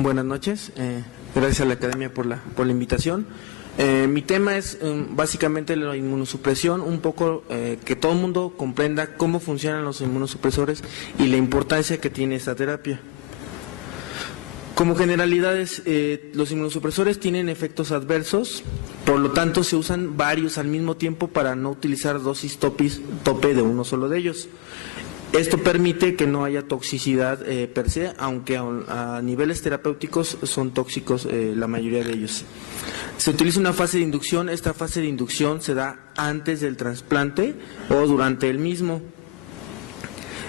Buenas noches, gracias a la Academia por la invitación. Mi tema es básicamente la inmunosupresión, un poco que todo el mundo comprenda cómo funcionan los inmunosupresores y la importancia que tiene esta terapia. Como generalidades, los inmunosupresores tienen efectos adversos, por lo tanto se usan varios al mismo tiempo para no utilizar dosis tope de uno solo de ellos. Esto permite que no haya toxicidad per se, aunque a niveles terapéuticos son tóxicos la mayoría de ellos. Se utiliza una fase de inducción, esta fase de inducción se da antes del trasplante o durante el mismo.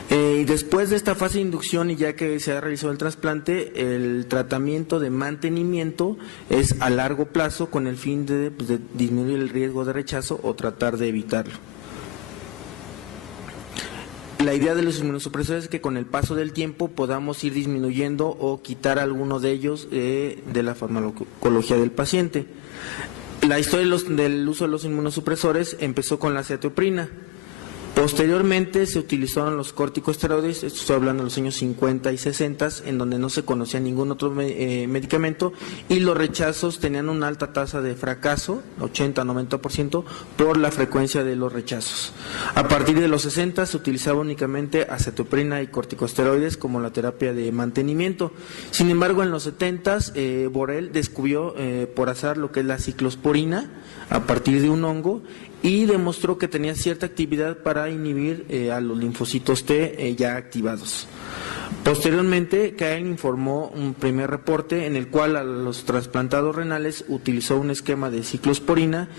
Y después de esta fase de inducción y ya que se ha realizado el trasplante, el tratamiento de mantenimiento es a largo plazo con el fin de disminuir el riesgo de rechazo o tratar de evitarlo. La idea de los inmunosupresores es que con el paso del tiempo podamos ir disminuyendo o quitar alguno de ellos de la farmacología del paciente. La historia del uso de los inmunosupresores empezó con la cetoprina. Posteriormente se utilizaron los corticosteroides, esto estoy hablando de los años 50 y 60, en donde no se conocía ningún otro medicamento y los rechazos tenían una alta tasa de fracaso, 80-90%, por la frecuencia de los rechazos. A partir de los 60 se utilizaba únicamente acetoprina y corticosteroides como la terapia de mantenimiento. Sin embargo, en los 70 Borel descubrió por azar lo que es la ciclosporina a partir de un hongo y demostró que tenía cierta actividad para inhibir a los linfocitos T ya activados. Posteriormente, Cahen informó un primer reporte en el cual a los trasplantados renales utilizó un esquema de ciclosporina,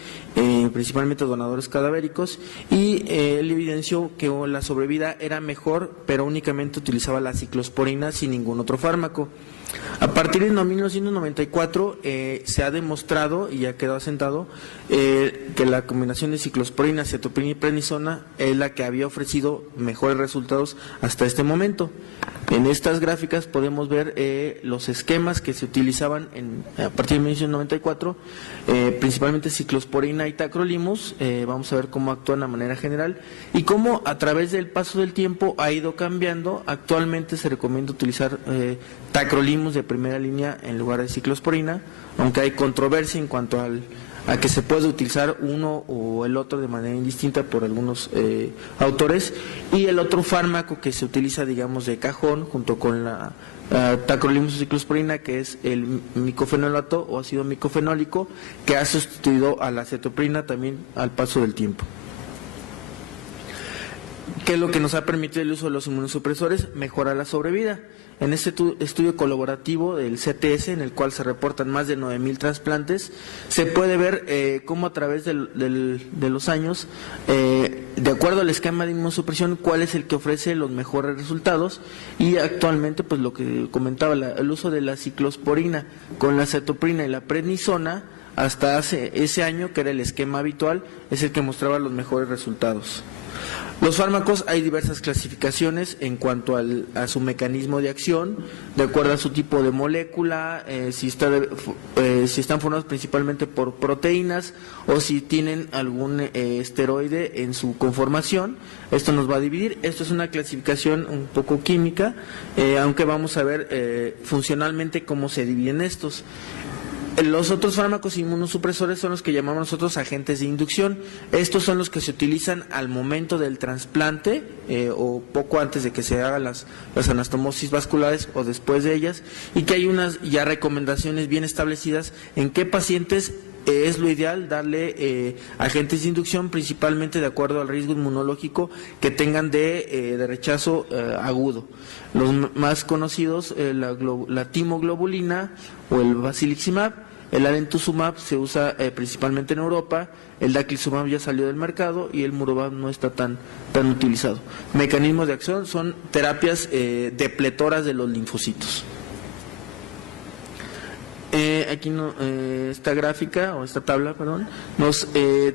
principalmente donadores cadavéricos, y él evidenció que la sobrevida era mejor, pero únicamente utilizaba la ciclosporina sin ningún otro fármaco. A partir de 1994 se ha demostrado y ya quedó asentado que la combinación de ciclosporina, cetoprina y prednisona es la que había ofrecido mejores resultados hasta este momento. En estas gráficas podemos ver los esquemas que se utilizaban a partir de 1994, principalmente ciclosporina y tacrolimus. Vamos a ver cómo actúan de manera general y cómo a través del paso del tiempo ha ido cambiando. Actualmente se recomienda utilizar tacrolimus de primera línea en lugar de ciclosporina, aunque hay controversia en cuanto a que se puede utilizar uno o el otro de manera indistinta por algunos autores, y el otro fármaco que se utiliza, digamos, de cajón junto con la tacrolimus o ciclosporina, que es el micofenolato o ácido micofenólico, que ha sustituido a la cetoprina también al paso del tiempo. ¿Qué es lo que nos ha permitido el uso de los inmunosupresores? Mejorar la sobrevida. En este estudio colaborativo del CTS, en el cual se reportan más de 9,000 trasplantes, se puede ver cómo a través de los años, de acuerdo al esquema de inmunosupresión, cuál es el que ofrece los mejores resultados, y actualmente, pues lo que comentaba, el uso de la ciclosporina con la cetoprina y la prednisona, hasta hace ese año, que era el esquema habitual, es el que mostraba los mejores resultados. Los fármacos, hay diversas clasificaciones en cuanto a su mecanismo de acción, de acuerdo a su tipo de molécula, si están formados principalmente por proteínas o si tienen algún esteroide en su conformación. Esto nos va a dividir. Esto es una clasificación un poco química, aunque vamos a ver funcionalmente cómo se dividen estos. Los otros fármacos inmunosupresores son los que llamamos nosotros agentes de inducción. Estos son los que se utilizan al momento del trasplante o poco antes de que se hagan las anastomosis vasculares o después de ellas, y que hay unas ya recomendaciones bien establecidas en qué pacientes es lo ideal darle agentes de inducción, principalmente de acuerdo al riesgo inmunológico que tengan de rechazo agudo. Los más conocidos, la timoglobulina o el basiliximab. El alemtuzumab se usa principalmente en Europa, el daclizumab ya salió del mercado y el murovab no está tan utilizado. Mecanismos de acción son terapias depletoras de los linfocitos. Aquí esta gráfica o esta tabla, perdón, nos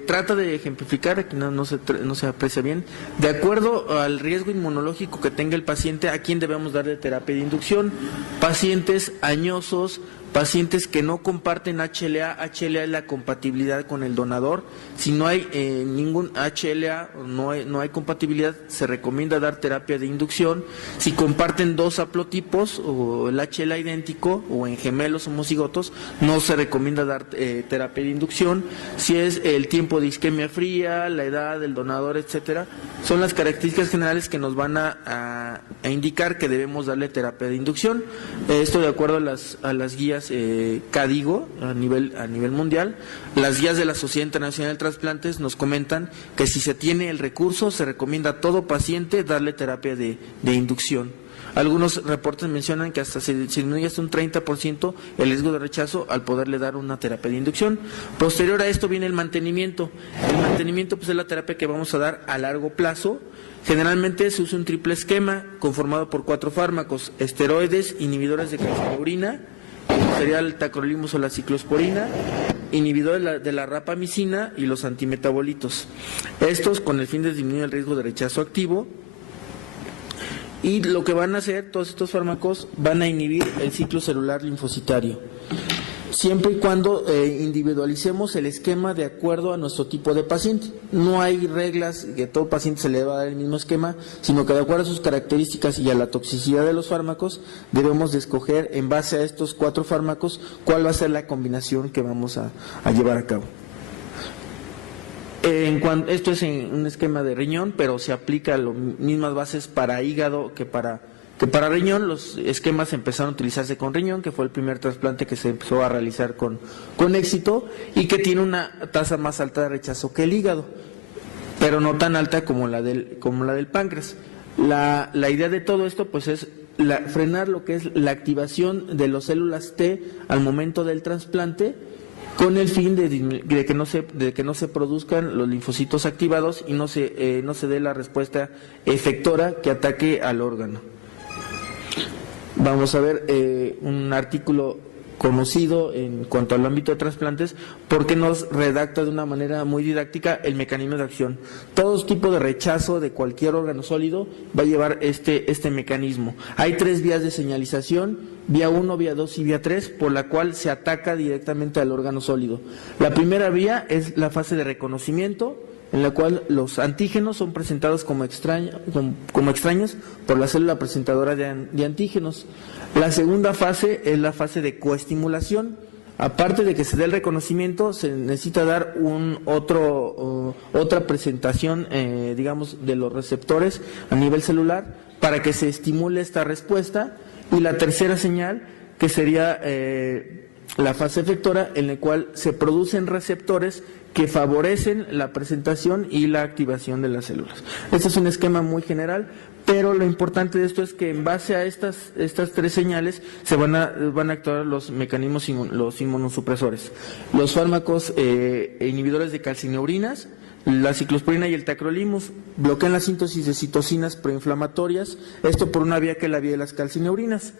trata de ejemplificar, aquí no se aprecia bien, de acuerdo al riesgo inmunológico que tenga el paciente, a quién debemos dar de terapia de inducción. Pacientes añosos, pacientes que no comparten HLA. HLA es la compatibilidad con el donador. Si no hay ningún HLA, no hay compatibilidad, se recomienda dar terapia de inducción. Si comparten dos haplotipos o el HLA idéntico o en gemelos homocigotos, no se recomienda dar terapia de inducción. Si es el tiempo de isquemia fría, la edad del donador, etcétera, son las características generales que nos van a indicar que debemos darle terapia de inducción. Esto de acuerdo a las guías CADIGO a nivel mundial. Las guías de la Sociedad Internacional de Trasplantes nos comentan que si se tiene el recurso, se recomienda a todo paciente darle terapia de inducción. Algunos reportes mencionan que hasta se disminuye hasta un 30% el riesgo de rechazo al poderle dar una terapia de inducción. Posterior a esto viene el mantenimiento. El mantenimiento pues es la terapia que vamos a dar a largo plazo. Generalmente se usa un triple esquema conformado por 4 fármacos: esteroides, inhibidores de calcineurina, sería el tacrolimus o la ciclosporina, inhibidores de la rapamicina y los antimetabolitos. Estos con el fin de disminuir el riesgo de rechazo activo. Y lo que van a hacer, todos estos fármacos van a inhibir el ciclo celular linfocitario, siempre y cuando individualicemos el esquema de acuerdo a nuestro tipo de paciente. No hay reglas que a todo paciente se le va a dar el mismo esquema, sino que de acuerdo a sus características y a la toxicidad de los fármacos, debemos de escoger en base a estos 4 fármacos cuál va a ser la combinación que vamos a llevar a cabo. Esto es en un esquema de riñón, pero se aplica las mismas bases para hígado que para riñón. Los esquemas empezaron a utilizarse con riñón, que fue el primer trasplante que se empezó a realizar con éxito y que tiene una tasa más alta de rechazo que el hígado, pero no tan alta como la del páncreas. La idea de todo esto pues es frenar lo que es la activación de las células T al momento del trasplante, con el fin de que no se produzcan los linfocitos activados y no se dé la respuesta efectora que ataque al órgano. Vamos a ver un artículo conocido en cuanto al ámbito de trasplantes, porque nos redacta de una manera muy didáctica el mecanismo de acción. Todo tipo de rechazo de cualquier órgano sólido va a llevar este mecanismo. Hay 3 vías de señalización: vía 1, vía 2 y vía 3, por la cual se ataca directamente al órgano sólido. La primera vía es la fase de reconocimiento, en la cual los antígenos son presentados como extraños por la célula presentadora de antígenos. La segunda fase es la fase de coestimulación. Aparte de que se dé el reconocimiento, se necesita dar otra presentación, digamos, de los receptores a nivel celular para que se estimule esta respuesta. Y la tercera señal, que sería la fase efectora, en la cual se producen receptores que favorecen la presentación y la activación de las células. Este es un esquema muy general, pero lo importante de esto es que en base a estas 3 señales se van a actuar los mecanismos, los inmunosupresores. Los fármacos inhibidores de calcineurinas, la ciclosporina y el tacrolimus, bloquean la síntesis de citocinas proinflamatorias, esto por una vía que es la vía de las calcineurinas.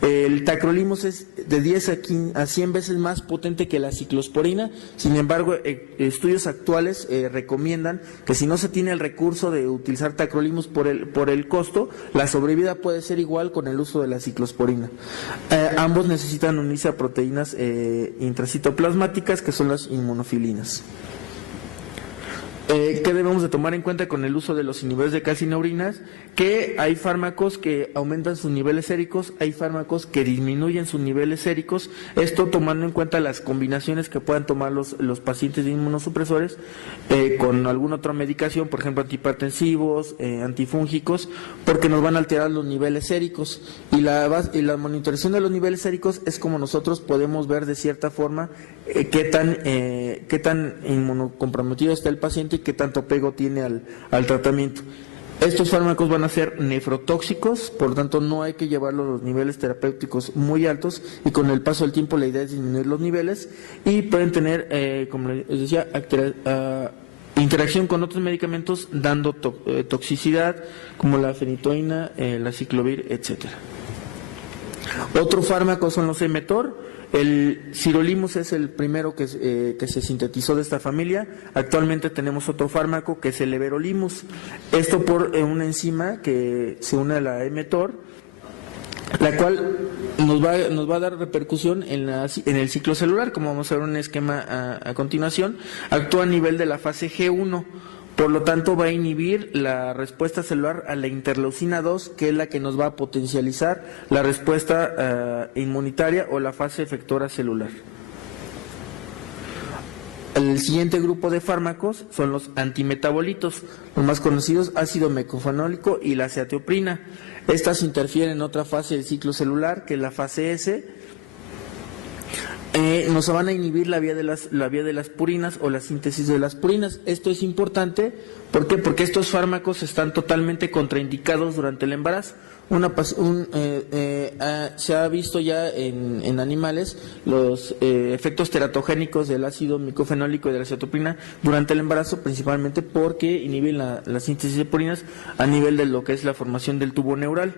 El tacrolimus es de 10 a 100 veces más potente que la ciclosporina. Sin embargo, estudios actuales recomiendan que si no se tiene el recurso de utilizar tacrolimus por el costo, la sobrevida puede ser igual con el uso de la ciclosporina. Ambos necesitan unirse a proteínas intracitoplasmáticas, que son las inmunofilinas. ¿Qué debemos de tomar en cuenta con el uso de los inhibidores de calcineurinas? Que hay fármacos que aumentan sus niveles séricos, hay fármacos que disminuyen sus niveles séricos, esto tomando en cuenta las combinaciones que puedan tomar los pacientes de inmunosupresores con alguna otra medicación, por ejemplo antihipertensivos, antifúngicos, porque nos van a alterar los niveles séricos, y la monitorización de los niveles séricos es como nosotros podemos ver de cierta forma qué tan inmunocomprometido está el paciente y qué tanto apego tiene al tratamiento. Estos fármacos van a ser nefrotóxicos, por lo tanto no hay que llevarlos a los niveles terapéuticos muy altos, y con el paso del tiempo la idea es disminuir los niveles, y pueden tener, como les decía, interacción con otros medicamentos dando toxicidad, como la fenitoína, la ciclovir, etcétera. Otro fármaco son los mTOR. El sirolimus es el primero que se sintetizó de esta familia. Actualmente tenemos otro fármaco que es el everolimus. Esto por una enzima que se une a la mTOR, la cual nos va a dar repercusión en el ciclo celular, como vamos a ver en un esquema a continuación. Actúa a nivel de la fase G1, por lo tanto va a inhibir la respuesta celular a la interleucina 2, que es la que nos va a potencializar la respuesta inmunitaria o la fase efectora celular. El siguiente grupo de fármacos son los antimetabolitos, los más conocidos, ácido mecofenólico y la acetoprina. Estas interfieren en otra fase del ciclo celular, que es la fase S. Nos van a inhibir la vía de las purinas o la síntesis de las purinas. Esto es importante, ¿por qué? Porque estos fármacos están totalmente contraindicados durante el embarazo. Se ha visto ya en animales los efectos teratogénicos del ácido micofenólico y de la acetoprina durante el embarazo, principalmente porque inhiben la síntesis de purinas a nivel de lo que es la formación del tubo neural.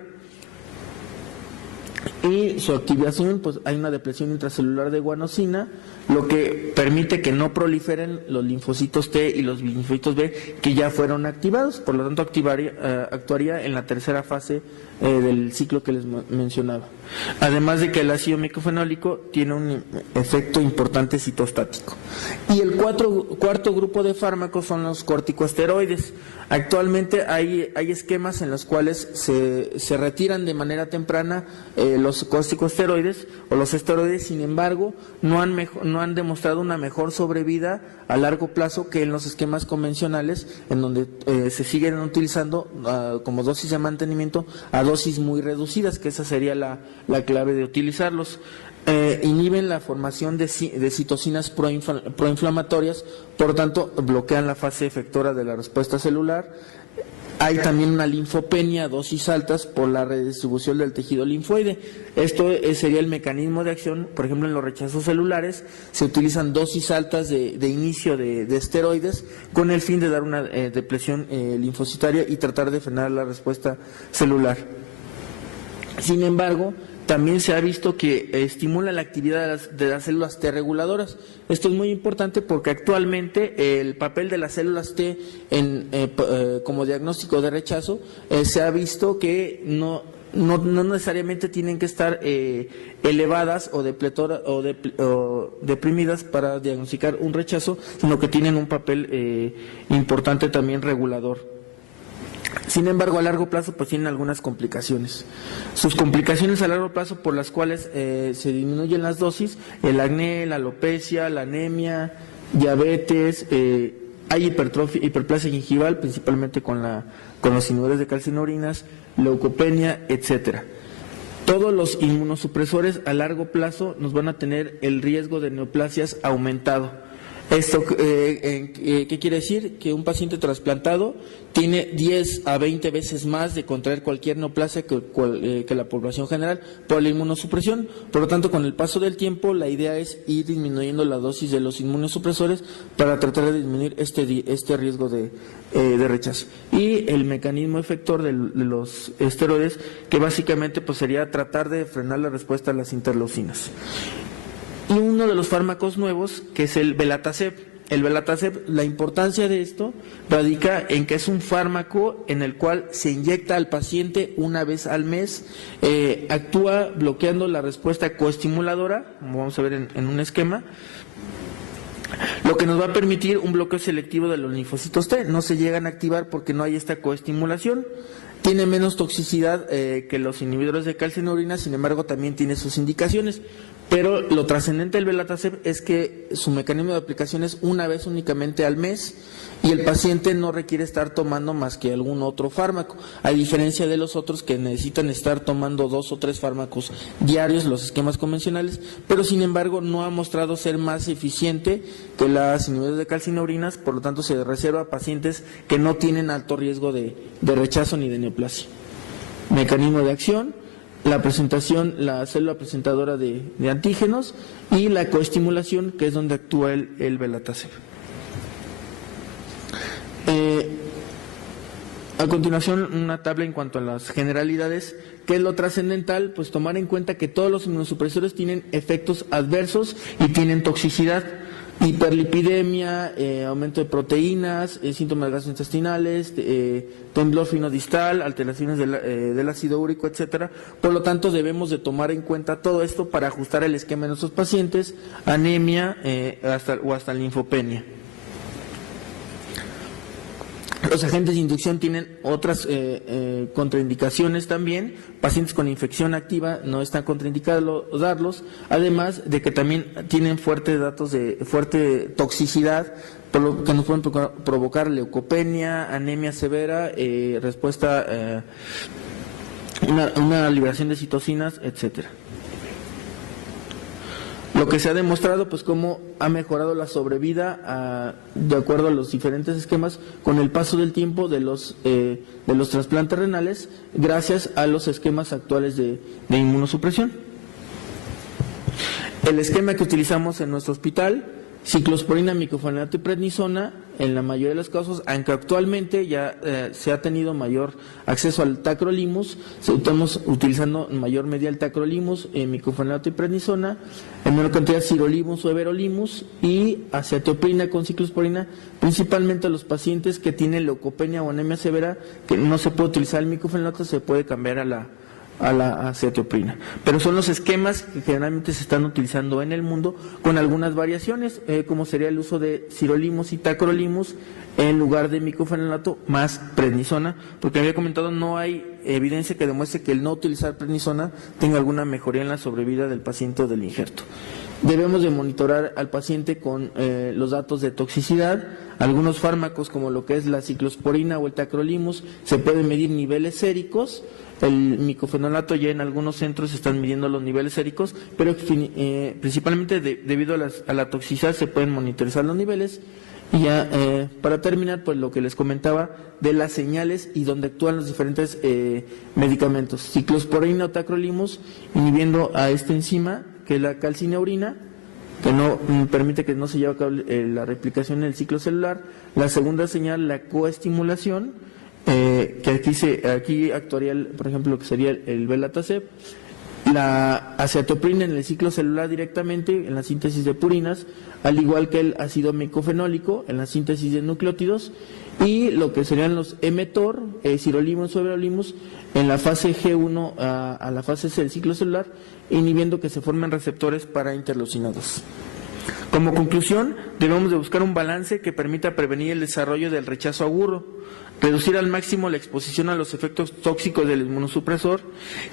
Y su activación, pues hay una depresión intracelular de guanosina, lo que permite que no proliferen los linfocitos T y los linfocitos B que ya fueron activados, por lo tanto actuaría en la tercera fase del ciclo que les mencionaba. Además de que el ácido micofenólico tiene un efecto importante citostático. Y el cuarto grupo de fármacos son los corticosteroides. Actualmente hay esquemas en los cuales se retiran de manera temprana los corticosteroides o los esteroides, sin embargo, no han demostrado una mejor sobrevida a largo plazo que en los esquemas convencionales, en donde se siguen utilizando como dosis de mantenimiento a dosis muy reducidas, que esa sería la clave de utilizarlos. Inhiben la formación de citocinas proinflamatorias, por lo tanto bloquean la fase efectora de la respuesta celular. Hay también una linfopenia a dosis altas por la redistribución del tejido linfoide. Esto sería el mecanismo de acción. Por ejemplo, en los rechazos celulares se utilizan dosis altas de inicio de esteroides con el fin de dar una depresión linfocitaria y tratar de frenar la respuesta celular. Sin embargo, también se ha visto que estimula la actividad de las células T reguladoras. Esto es muy importante porque actualmente el papel de las células T como diagnóstico de rechazo se ha visto que no necesariamente tienen que estar elevadas o deprimidas para diagnosticar un rechazo, sino que tienen un papel importante también regulador. Sin embargo, a largo plazo pues tienen algunas complicaciones. Sus complicaciones a largo plazo por las cuales se disminuyen las dosis, el acné, la alopecia, la anemia, diabetes, hay hiperplasia gingival, principalmente con los inhibidores de calcinurinas, leucopenia, etcétera. Todos los inmunosupresores a largo plazo nos van a tener el riesgo de neoplasias aumentado. ¿Esto qué quiere decir? Que un paciente trasplantado tiene 10 a 20 veces más de contraer cualquier neoplasia que la población general por la inmunosupresión. Por lo tanto, con el paso del tiempo, la idea es ir disminuyendo la dosis de los inmunosupresores para tratar de disminuir este riesgo de rechazo. Y el mecanismo efector de los esteroides, que básicamente pues sería tratar de frenar la respuesta a las interleucinas. Y uno de los fármacos nuevos, que es el Belatacept. El Belatacept, la importancia de esto radica en que es un fármaco en el cual se inyecta al paciente una vez al mes, actúa bloqueando la respuesta coestimuladora, como vamos a ver en un esquema, lo que nos va a permitir un bloqueo selectivo de los linfocitos T. No se llegan a activar porque no hay esta coestimulación. Tiene menos toxicidad que los inhibidores de calcinurina, sin embargo también tiene sus indicaciones. Pero lo trascendente del Belatacept es que su mecanismo de aplicación es una vez únicamente al mes y el paciente no requiere estar tomando más que algún otro fármaco, a diferencia de los otros que necesitan estar tomando 2 o 3 fármacos diarios, los esquemas convencionales, pero sin embargo no ha mostrado ser más eficiente que las inhibidores de calcinurinas, por lo tanto se reserva a pacientes que no tienen alto riesgo de rechazo ni de neoplasia. Mecanismo de acción: la presentación, la célula presentadora de antígenos, y la coestimulación, que es donde actúa el Belatacept. A continuación, una tabla en cuanto a las generalidades. ¿Qué es lo trascendental? Pues tomar en cuenta que todos los inmunosupresores tienen efectos adversos y tienen toxicidad. hiperlipidemia, aumento de proteínas, síntomas gastrointestinales, temblor finodistal, alteraciones del ácido úrico, etcétera. Por lo tanto, debemos de tomar en cuenta todo esto para ajustar el esquema de nuestros pacientes, anemia hasta linfopenia. Los agentes de inducción tienen otras contraindicaciones también. Pacientes con infección activa no están contraindicados darlos, además de que también tienen fuertes datos de fuerte toxicidad, por lo que nos pueden provocar leucopenia, anemia severa, una liberación de citocinas, etcétera. Lo que se ha demostrado, pues, cómo ha mejorado la sobrevida de acuerdo a los diferentes esquemas con el paso del tiempo de los trasplantes renales, gracias a los esquemas actuales de inmunosupresión. El esquema que utilizamos en nuestro hospital: ciclosporina, micofenidato y prednisona, en la mayoría de los casos, aunque actualmente ya se ha tenido mayor acceso al tacrolimus, estamos utilizando en mayor medida el tacrolimus, micofenidato y prednisona, en menor cantidad sirolimus o everolimus, y acetoprina con ciclosporina, principalmente a los pacientes que tienen leucopenia o anemia severa, que no se puede utilizar el micofenidato, se puede cambiar a la acetoprina. Pero son los esquemas que generalmente se están utilizando en el mundo, con algunas variaciones, como sería el uso de sirolimus y tacrolimus en lugar de micofenidato más prednisona, porque había comentado, no hay evidencia que demuestre que el no utilizar prednisona tenga alguna mejoría en la sobrevida del paciente o del injerto. Debemos de monitorar al paciente con los datos de toxicidad. Algunos fármacos, como lo que es la ciclosporina o el tacrolimus, se pueden medir niveles séricos. El micofenolato, ya en algunos centros se están midiendo los niveles séricos, pero principalmente debido a la toxicidad se pueden monitorizar los niveles. Y ya para terminar, pues lo que les comentaba de las señales y donde actúan los diferentes medicamentos. Ciclosporina o tacrolimus, inhibiendo a esta enzima, que es la calcineurina, que no permite que no se lleve a cabo la replicación en el ciclo celular. La segunda señal, la coestimulación, que aquí actuaría, por ejemplo, lo que sería el belatacep. La acetoprina en el ciclo celular directamente, en la síntesis de purinas, al igual que el ácido micofenólico en la síntesis de nucleótidos, y lo que serían los mTOR, sirolimus o everolimus, en la fase G1 a la fase C del ciclo celular, inhibiendo que se formen receptores para interleucinados. Como conclusión, debemos de buscar un balance que permita prevenir el desarrollo del rechazo agudo, reducir al máximo la exposición a los efectos tóxicos del inmunosupresor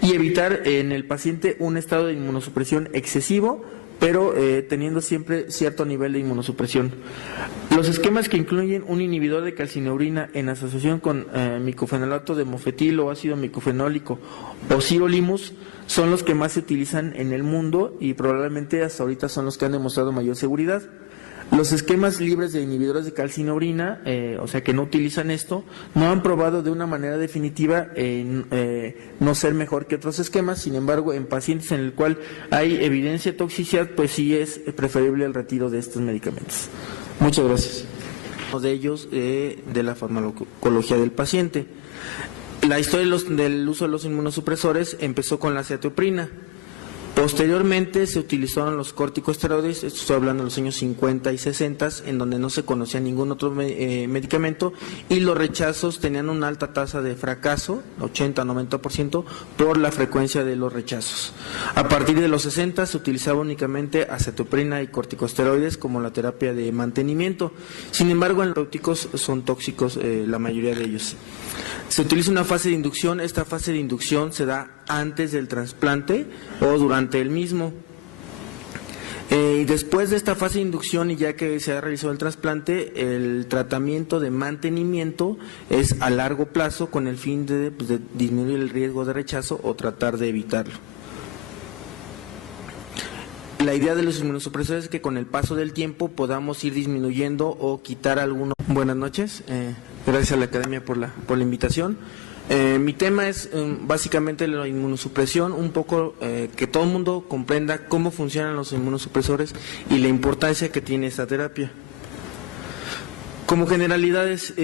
y evitar en el paciente un estado de inmunosupresión excesivo, pero teniendo siempre cierto nivel de inmunosupresión. Los esquemas que incluyen un inhibidor de calcineurina en asociación con micofenolato de mofetil o ácido micofenólico o sirolimus son los que más se utilizan en el mundo y probablemente hasta ahorita son los que han demostrado mayor seguridad. Los esquemas libres de inhibidores de calcineurina, o sea que no utilizan esto, no han probado de una manera definitiva no ser mejor que otros esquemas. Sin embargo, en pacientes en el cual hay evidencia de toxicidad, pues sí es preferible el retiro de estos medicamentos. Muchas gracias. Uno de ellos de la farmacología del paciente. La historia del uso de los inmunosupresores empezó con la acetoprina. Posteriormente se utilizaron los corticosteroides, esto estoy hablando de los años 50 y 60, en donde no se conocía ningún otro medicamento, y los rechazos tenían una alta tasa de fracaso, 80-90%, por la frecuencia de los rechazos. A partir de los 60 se utilizaba únicamente acetoprina y corticosteroides como la terapia de mantenimiento. Sin embargo, en los terapéuticos son tóxicos la mayoría de ellos. Se utiliza una fase de inducción. Esta fase de inducción se da antes del trasplante o durante el mismo. Y después de esta fase de inducción y ya que se ha realizado el trasplante, el tratamiento de mantenimiento es a largo plazo con el fin de disminuir el riesgo de rechazo o tratar de evitarlo. La idea de los inmunosupresores es que con el paso del tiempo podamos ir disminuyendo o quitar algunos. Buenas noches, gracias a la Academia por la invitación. Mi tema es básicamente la inmunosupresión, un poco que todo el mundo comprenda cómo funcionan los inmunosupresores y la importancia que tiene esta terapia. Como generalidades,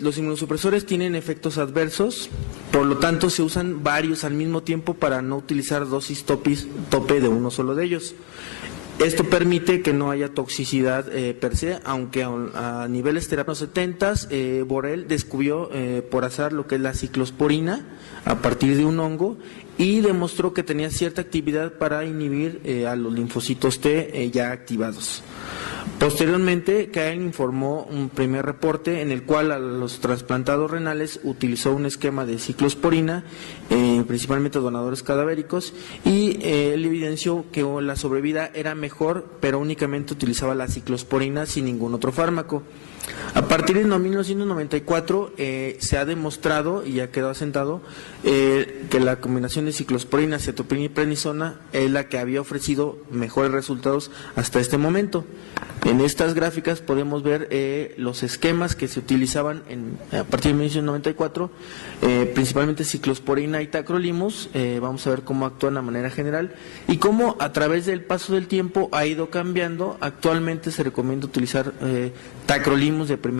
los inmunosupresores tienen efectos adversos, por lo tanto se usan varios al mismo tiempo para no utilizar dosis tope de uno solo de ellos. Esto permite que no haya toxicidad per se, aunque a niveles terapéuticos 70, Borel descubrió por azar lo que es la ciclosporina a partir de un hongo y demostró que tenía cierta actividad para inhibir a los linfocitos T ya activados. Posteriormente, Cahen informó un primer reporte en el cual a los trasplantados renales utilizó un esquema de ciclosporina, principalmente donadores cadavéricos, y él evidenció que la sobrevida era mejor, pero únicamente utilizaba la ciclosporina sin ningún otro fármaco. A partir de 1994 se ha demostrado y ha quedado asentado que la combinación de ciclosporina, cetopina y prednisona es la que había ofrecido mejores resultados hasta este momento. En estas gráficas podemos ver los esquemas que se utilizaban a partir de 1994, principalmente ciclosporina y tacrolimus. Vamos a ver cómo actúan de manera general y cómo a través del paso del tiempo ha ido cambiando. Actualmente se recomienda utilizar tacrolimus de primera